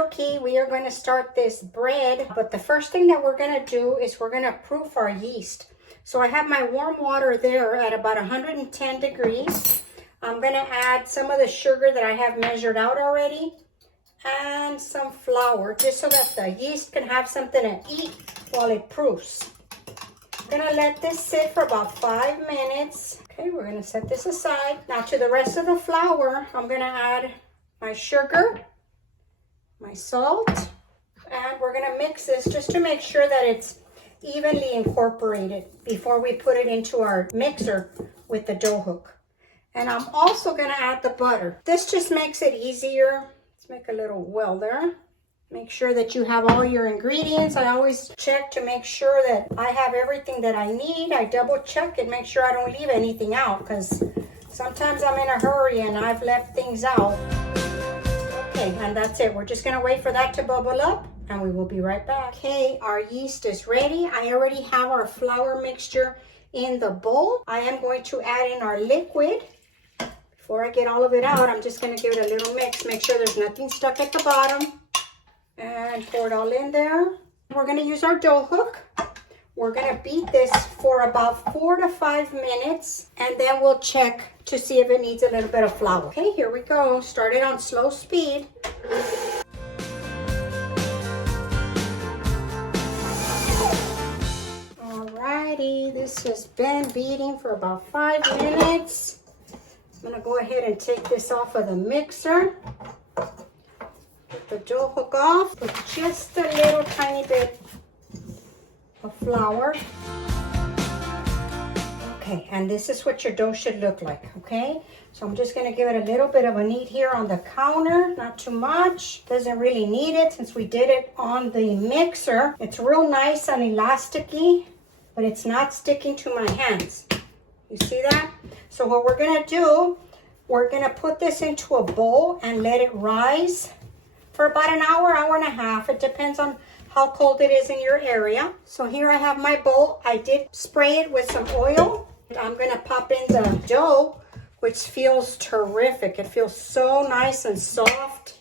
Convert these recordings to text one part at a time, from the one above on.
dokie, we are going to start this bread. But the first thing that we're going to do is we're going to proof our yeast. So I have my warm water there at about 110 degrees. I'm going to add some of the sugar that I have measured out already and some flour, just so that the yeast can have something to eat while it proofs. I'm going to let this sit for about 5 minutes. Okay, we're going to set this aside. Now to the rest of the flour, I'm going to add my sugar, my salt, and we're going to mix this just to make sure that it's evenly incorporated before we put it into our mixer with the dough hook. And I'm also going to add the butter. This just makes it easier. Let's make a little well there. Make sure that you have all your ingredients. I always check to make sure that I have everything that I need. I double check and make sure I don't leave anything out, because sometimes I'm in a hurry and I've left things out. Okay, and that's it. We're just going to wait for that to bubble up and we will be right back. Okay, our yeast is ready. I already have our flour mixture in the bowl. I am going to add in our liquid. Before I get all of it out, I'm just going to give it a little mix. Make sure there's nothing stuck at the bottom. And pour it all in there. We're going to use our dough hook. We're going to beat this for about 4 to 5 minutes, and then we'll check to see if it needs a little bit of flour. Okay, here we go. Start it on slow speed. Alrighty, this has been beating for about 5 minutes. I'm going to go ahead and take this off of the mixer. Get the dough hook off with just a little tiny bit of flour. Okay, and this is what your dough should look like, okay? So I'm just gonna give it a little bit of a knead here on the counter, not too much. Doesn't really need it since we did it on the mixer. It's real nice and elasticy, but it's not sticking to my hands. You see that? So what we're gonna do, we're gonna put this into a bowl and let it rise for about an hour, hour and a half. It depends on how cold it is in your area. So here I have my bowl. I did spray it with some oil. I'm gonna pop in the dough, which feels terrific. It feels so nice and soft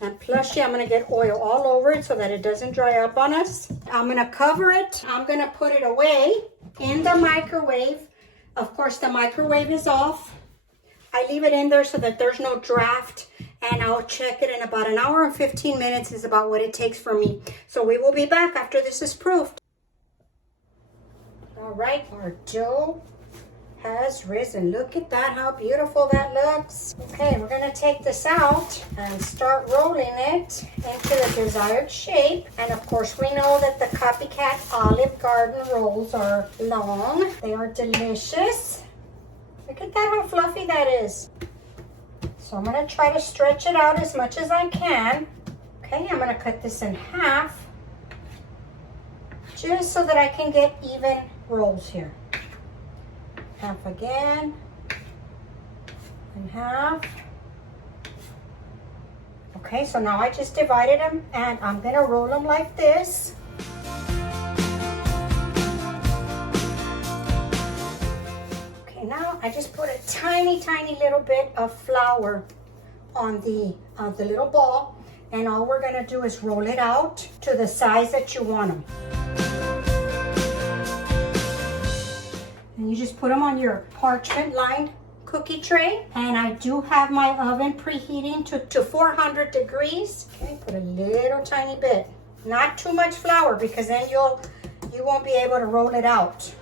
and plushy. I'm gonna get oil all over it so that it doesn't dry up on us. I'm gonna cover it. I'm gonna put it away in the microwave. Of course, the microwave is off. I leave it in there so that there's no draft, and I'll check it in about an hour and 15 minutes is about what it takes for me. So we will be back after this is proofed. All right, our dough has risen. Look at that, how beautiful that looks. Okay, we're gonna take this out and start rolling it into the desired shape. And of course, we know that the Copycat Olive Garden rolls are long. They are delicious. Look at that, how fluffy that is. So I'm gonna try to stretch it out as much as I can. Okay, I'm gonna cut this in half, just so that I can get even rolls here. Half again, and half. Okay, so now I just divided them, and I'm gonna roll them like this. Okay, now I just put a tiny, tiny little bit of flour on the little ball, and all we're gonna do is roll it out to the size that you want them. And you just put them on your parchment lined cookie tray. And I do have my oven preheating to 400 degrees. Okay, put a little tiny bit. Not too much flour, because then you won't be able to roll it out.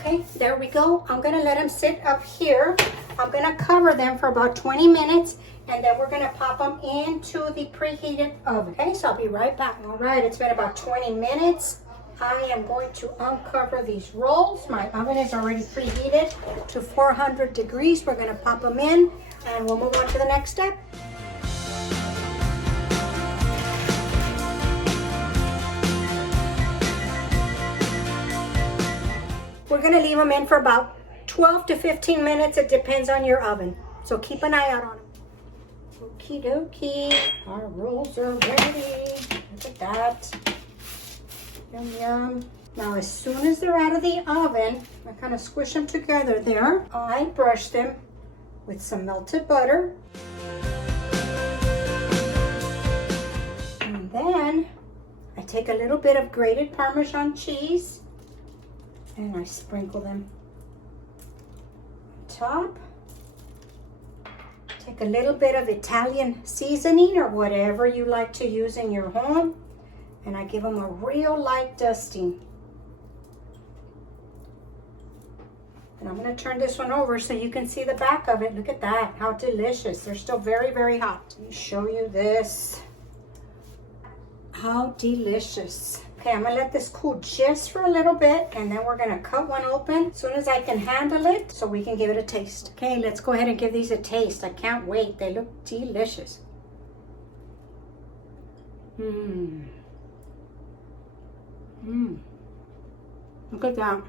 Okay, there we go. I'm gonna let them sit up here. I'm gonna cover them for about 20 minutes, and then we're gonna pop them into the preheated oven. Okay, so I'll be right back. All right, it's been about 20 minutes. I am going to uncover these rolls. My oven is already preheated to 400 degrees. We're gonna pop them in, and we'll move on to the next step. We're gonna leave them in for about 12 to 15 minutes. It depends on your oven. So keep an eye out on them. Okie dokie, our rolls are ready. Look at that. Yum, yum. Now, as soon as they're out of the oven, I kind of squish them together there. I brush them with some melted butter. And then I take a little bit of grated Parmesan cheese and I sprinkle them on top. Take a little bit of Italian seasoning or whatever you like to use in your home, and I give them a real light dusting. And I'm going to turn this one over so you can see the back of it. Look at that, how delicious. They're still very, very hot. Let me show you this. How delicious. Okay, I'm gonna let this cool just for a little bit, and then we're gonna cut one open as soon as I can handle it so we can give it a taste. Okay, let's go ahead and give these a taste. I can't wait. They look delicious. Look at that.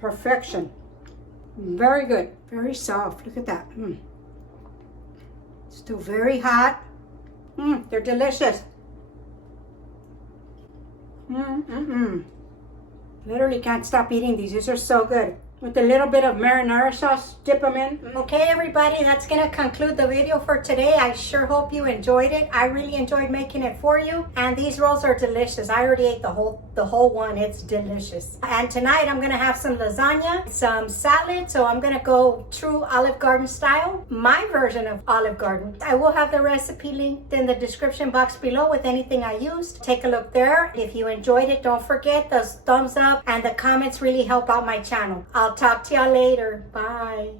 Perfection. Very good. Very soft. Look at that. Still very hot. They're delicious. Literally can't stop eating these. These are so good. With a little bit of marinara sauce, dip them in. Okay, everybody, that's gonna conclude the video for today. I sure hope you enjoyed it. I really enjoyed making it for you, and these rolls are delicious. I already ate the whole one. It's delicious. And tonight I'm gonna have some lasagna, some salad. So I'm gonna go true Olive Garden style, my version of Olive Garden. I will have the recipe linked in the description box below with anything I used. Take a look there. If you enjoyed it, don't forget those thumbs up, and the comments really help out my channel. I'll talk to y'all later. Bye.